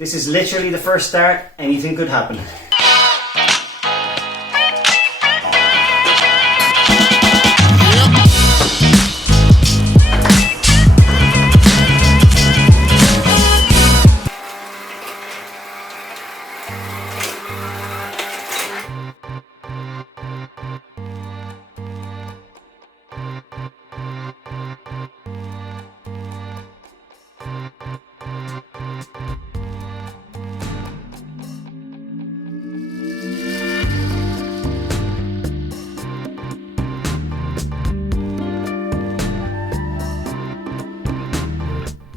This is literally the first start, anything could happen.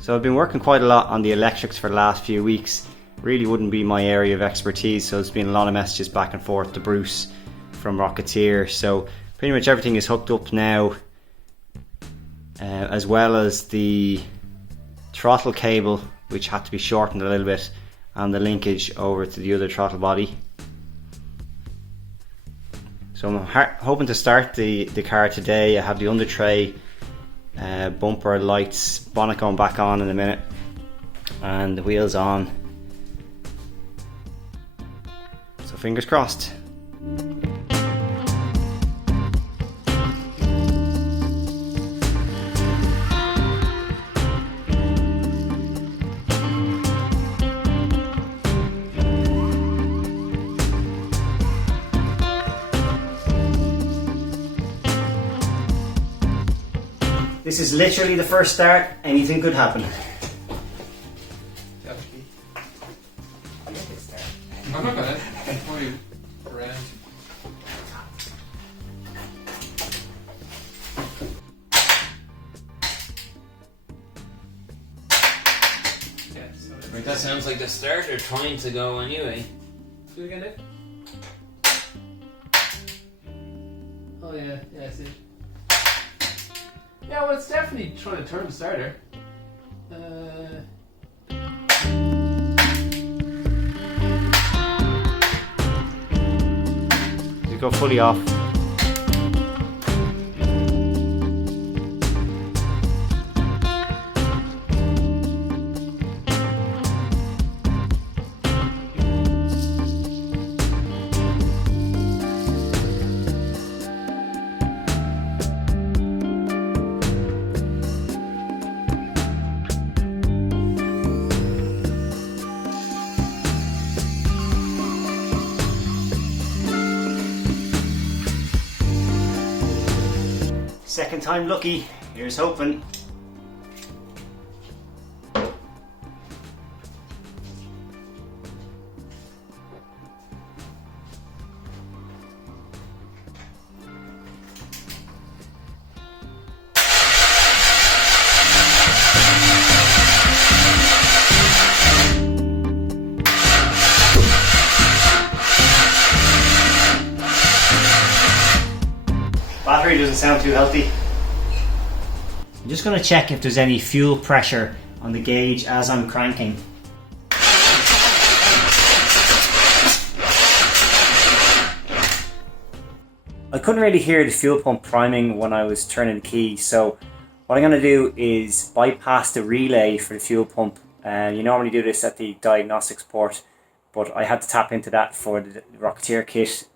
So I've been working quite a lot on the electrics for the last few weeks. Really wouldn't be my area of expertise, so there's been a lot of messages back and forth to Bruce from Rocketeer. So pretty much everything is hooked up now, as well as the throttle cable, which had to be shortened a little bit, and the linkage over to the other throttle body. So I'm hoping to start the car today. I have the under tray, bumper, lights, bonnet going back on in a minute, and the wheels on. So fingers crossed. This is literally the first start, anything could happen. I'm not gonna before you around. Right, that sounds like the starter trying to go anyway. Do it again, Dave. Oh yeah, I see. Yeah, well, it's definitely trying to turn the starter. You go fully off. Second time lucky, here's hoping. Battery doesn't sound too healthy. I'm just going to check if there's any fuel pressure on the gauge as I'm cranking. I couldn't really hear the fuel pump priming when I was turning the key, so what I'm going to do is bypass the relay for the fuel pump. You normally do this at the diagnostics port, but I had to tap into that for the Rocketeer kit,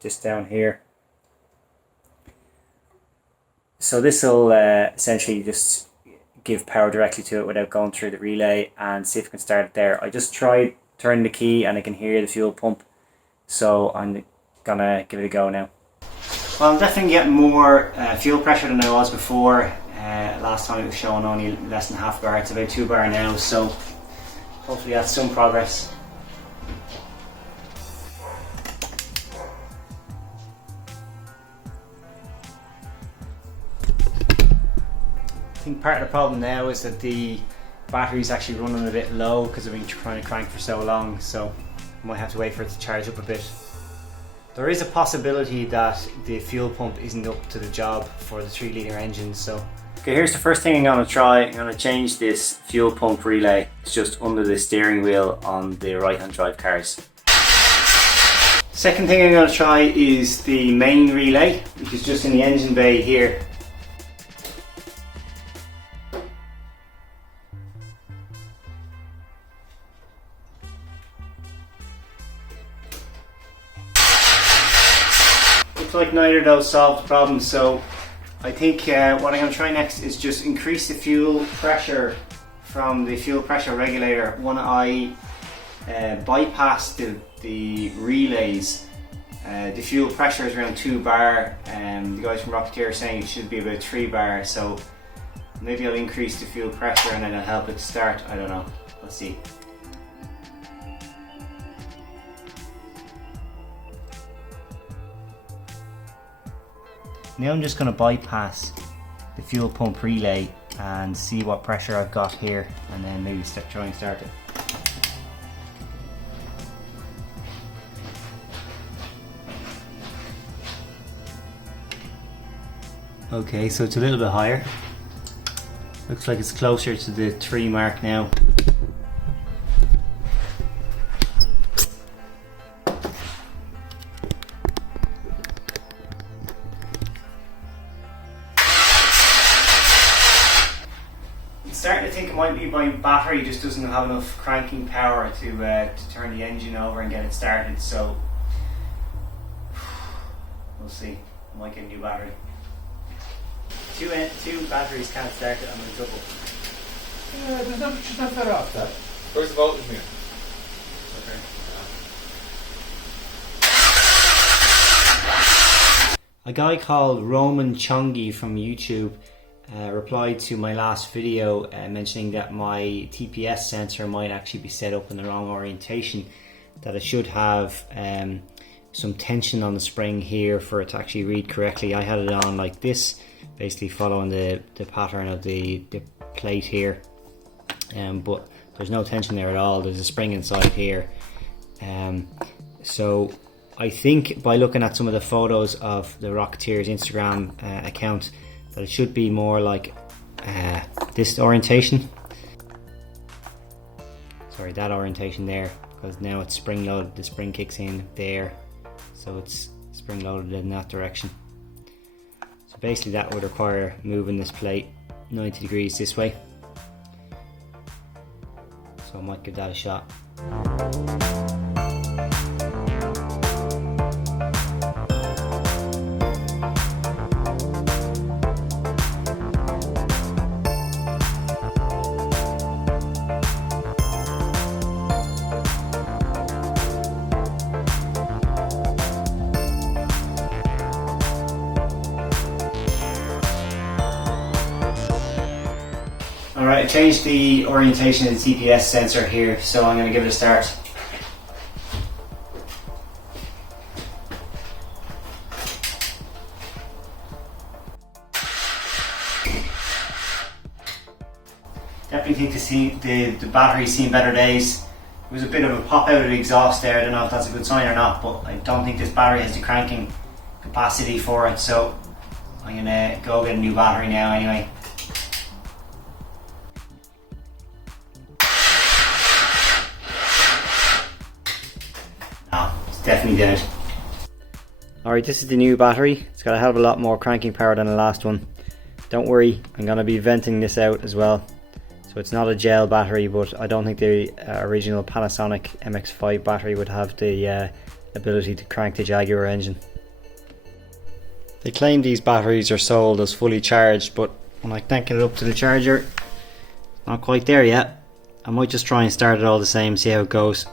just down here. So this will essentially just give power directly to it without going through the relay, and see if I can start it there. I just tried turning the key and I can hear the fuel pump, so I'm gonna give it a go now. Well, I'm definitely getting more fuel pressure than I was before. Last time it was showing only less than half bar, it's about 2 bar now, so hopefully that's some progress. I think part of the problem now is that the battery's actually running a bit low because I've been trying to crank for so long, so I might have to wait for it to charge up a bit. There is a possibility that the fuel pump isn't up to the job for the 3 litre engine, so. Okay, here's the first thing I'm going to try. I'm going to change this fuel pump relay. It's just under the steering wheel on the right hand drive cars. Second thing I'm going to try is the main relay, which is just in the engine bay here. looks like neither of those solved the problem, so I think what I'm going to try next is just increase the fuel pressure from the fuel pressure regulator. When I bypass the relays, the fuel pressure is around 2 bar, and the guys from Rocketeer are saying it should be about 3 bar, so maybe I'll increase the fuel pressure and then it'll help it start. I don't know, let's see. Now I'm just going to bypass the fuel pump relay and see what pressure I've got here, and then maybe try and start it. Okay, so it's a little bit higher. Looks like it's closer to the 3 mark now. Starting to think it might be my battery just doesn't have enough cranking power to turn the engine over and get it started, so we'll see. I might get a new battery. Two batteries can't start it, I'm in trouble. Yeah, there's no better off that. Where's the voltage meter? Okay. A guy called Roman Chungi from YouTube replied to my last video mentioning that my TPS sensor might actually be set up in the wrong orientation, that it should have some tension on the spring here for it to actually read correctly. I had it on like this, basically following the pattern of the plate here, but there's no tension there at all. There's a spring inside here, so I think by looking at some of the photos of the Rocketeer's Instagram account, that it should be more like this orientation. Sorry, that orientation there, because now it's spring loaded. The spring kicks in there, so it's spring loaded in that direction. So basically that would require moving this plate 90 degrees this way. So I might give that a shot. Alright, I changed the orientation of the TPS sensor here, so I'm going to give it a start. Definitely think the battery's seen better days. There was a bit of a pop out of the exhaust there. I don't know if that's a good sign or not, but I don't think this battery has the cranking capacity for it, so I'm going to go get a new battery now anyway. Definitely dead. Alright, this is the new battery. It's got a hell of a lot more cranking power than the last one. Don't worry, I'm going to be venting this out as well. So it's not a gel battery, but I don't think the original Panasonic MX5 battery would have the ability to crank the Jaguar engine. They claim these batteries are sold as fully charged, but when I connect it up to the charger, not quite there yet. I might just try and start it all the same, see how it goes.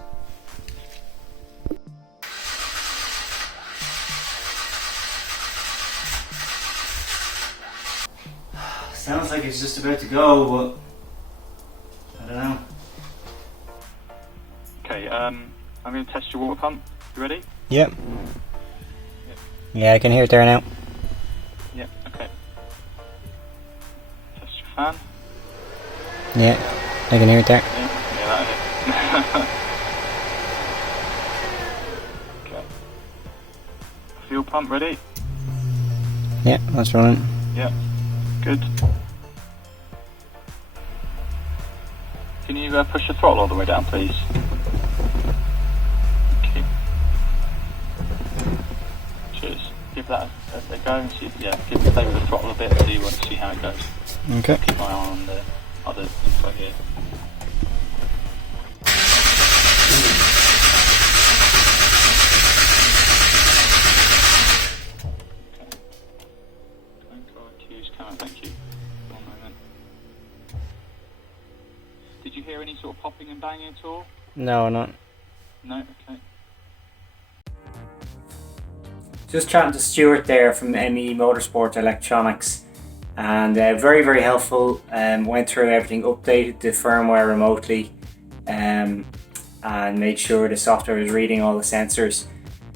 Sounds like it's just about to go, but I don't know. Okay, I'm going to test your water pump. You ready? Yep. Yeah, I can hear it there now. Yep, okay. Test your fan. Yeah, I can hear it there. Yeah, that is. Okay. Fuel pump ready? Yeah, that's running. Yep. Good. Can you push the throttle all the way down, please? Okay. Cheers. Give that a go and see. Yeah, play with the throttle a bit so you want to see how it goes. Okay. Keep my eye on the other info here. at all? No, not. No? Okay. Just chatting to Stuart there from ME Motorsport Electronics, and very, very helpful. Went through everything, updated the firmware remotely, and made sure the software is reading all the sensors.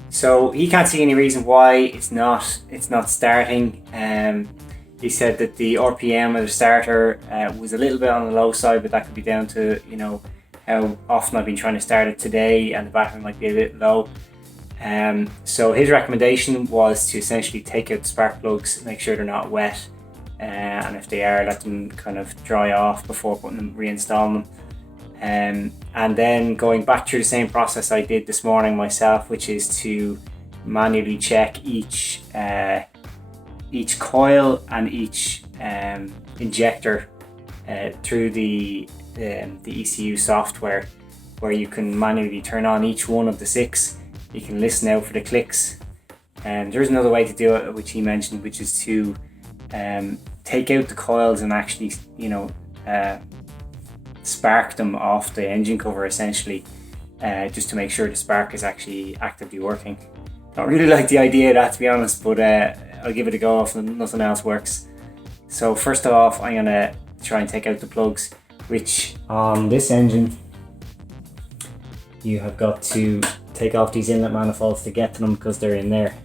So he can't see any reason why it's not starting. He said that the RPM of the starter was a little bit on the low side, but that could be down to, you know, how often I've been trying to start it today, and the battery might be a bit low. So his recommendation was to essentially take out the spark plugs, make sure they're not wet, and if they are, let them kind of dry off before reinstalling them. And then going back through the same process I did this morning myself, which is to manually check each coil and each injector through the ECU software, where you can manually turn on each one of the 6. You can listen out for the clicks. There's another way to do it, which he mentioned, which is to take out the coils and actually, you know, spark them off the engine cover, essentially, just to make sure the spark is actually actively working. Don't really like the idea of that, to be honest, but I'll give it a go if nothing else works. So first off, I'm gonna try and take out the plugs, which on this engine you have got to take off these inlet manifolds to get to them, because they're in there.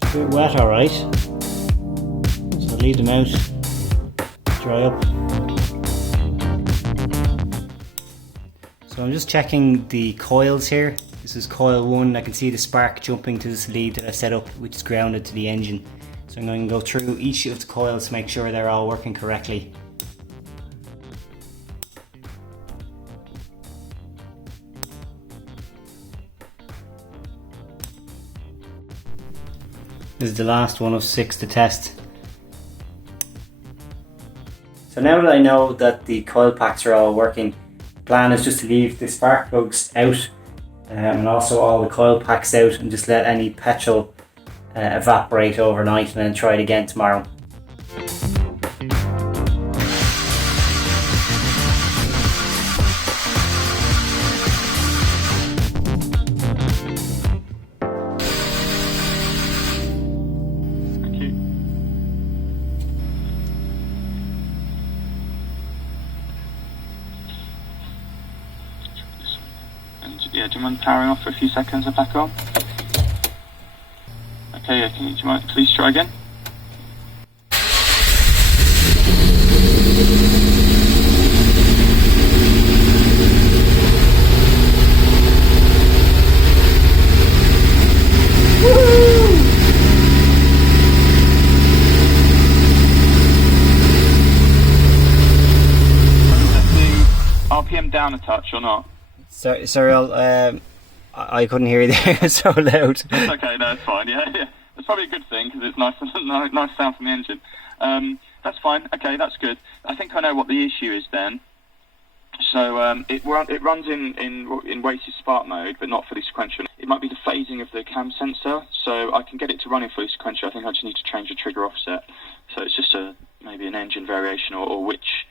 A bit wet, alright, so leave them out, dry up. So I'm just checking the coils here. This is coil 1. I can see the spark jumping to this lead that I set up, which is grounded to the engine. So I'm going to go through each of the coils to make sure they're all working correctly. This is the last one of 6 to test. So now that I know that the coil packs are all working, the plan is just to leave the spark plugs out and also all the coil packs out, and just let any petrol evaporate overnight, and then try it again tomorrow. Yeah, do you mind powering off for a few seconds and back on? Okay, yeah, do you mind please try again? RPM down a touch or not? Sorry, I couldn't hear you there. It's so loud. That's okay, no, it's fine. Yeah. It's probably a good thing, because it's nice sound from the engine. That's fine. Okay, that's good. I think I know what the issue is then. So it runs in weighted spark mode, but not fully sequential. It might be the phasing of the cam sensor. So I can get it to run in fully sequential. I think I just need to change the trigger offset. So it's just maybe an engine variation, or which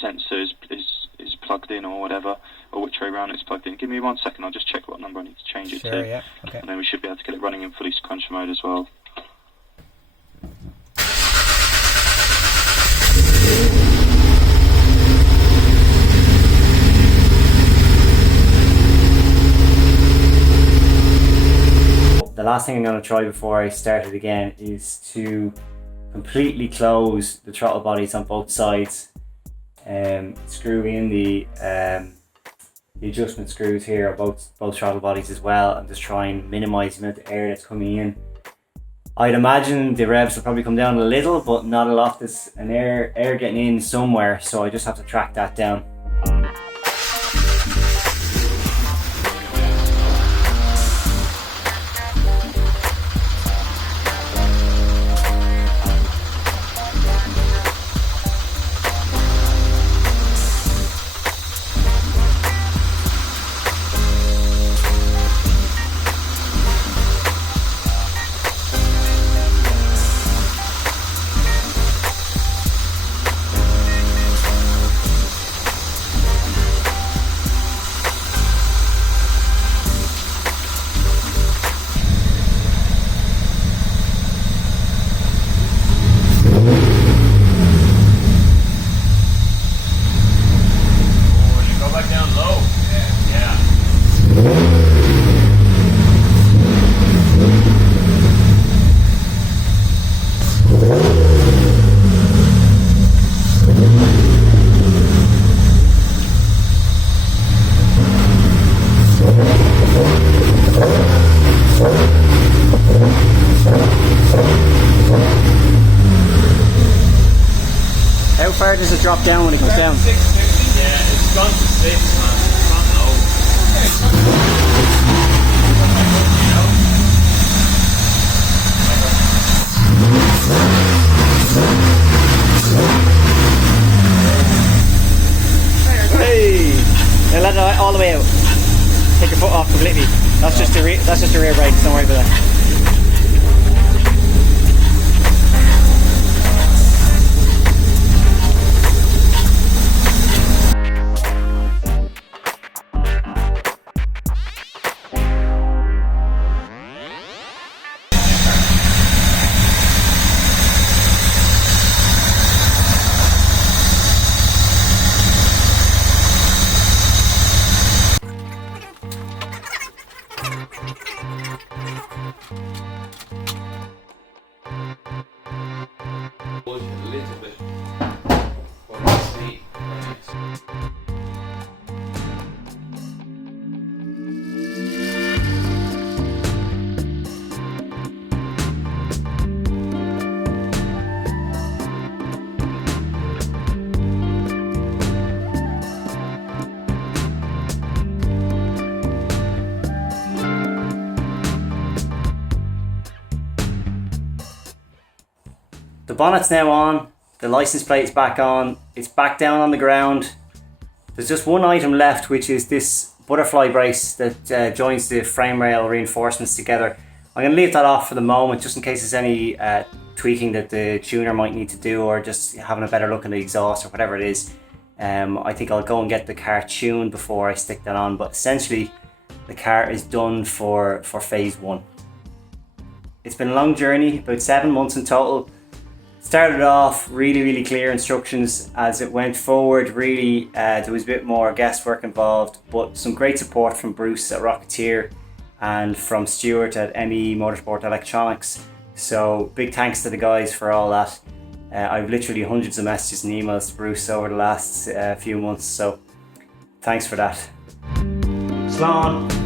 sensor is plugged in, or whatever, or which way around it's plugged in. Give me 1 second, I'll just check what number I need to change it to. Sure, yeah, okay. And then we should be able to get it running in fully sequential mode as well. The last thing I'm going to try before I start it again is to completely close the throttle bodies on both sides. Screw in the adjustment screws here on both throttle bodies as well, and just try and minimise the amount of air that's coming in. I'd imagine the revs will probably come down a little, but not a lot. There's an air getting in somewhere, so I just have to track that down. does it drop down when it goes down? 650. Yeah, it's gone to 6, man. It's gone low. Hey! Now let it all the way out. Take your foot off completely. That's just the rear brake. Don't worry about that. Push it a little bit. But let's see. The bonnet's now on, the license plate's back on, it's back down on the ground. There's just one item left, which is this butterfly brace that joins the frame rail reinforcements together. I'm going to leave that off for the moment, just in case there's any tweaking that the tuner might need to do, or just having a better look at the exhaust or whatever it is. I think I'll go and get the car tuned before I stick that on, but essentially the car is done for phase 1. It's been a long journey, about 7 months in total. Started off really clear instructions. As it went forward, really there was a bit more guesswork involved, but some great support from Bruce at Rocketeer and from Stuart at ME Motorsport Electronics. So big thanks to the guys for all that. I've literally hundreds of messages and emails to Bruce over the last few months, so thanks for that. Slán.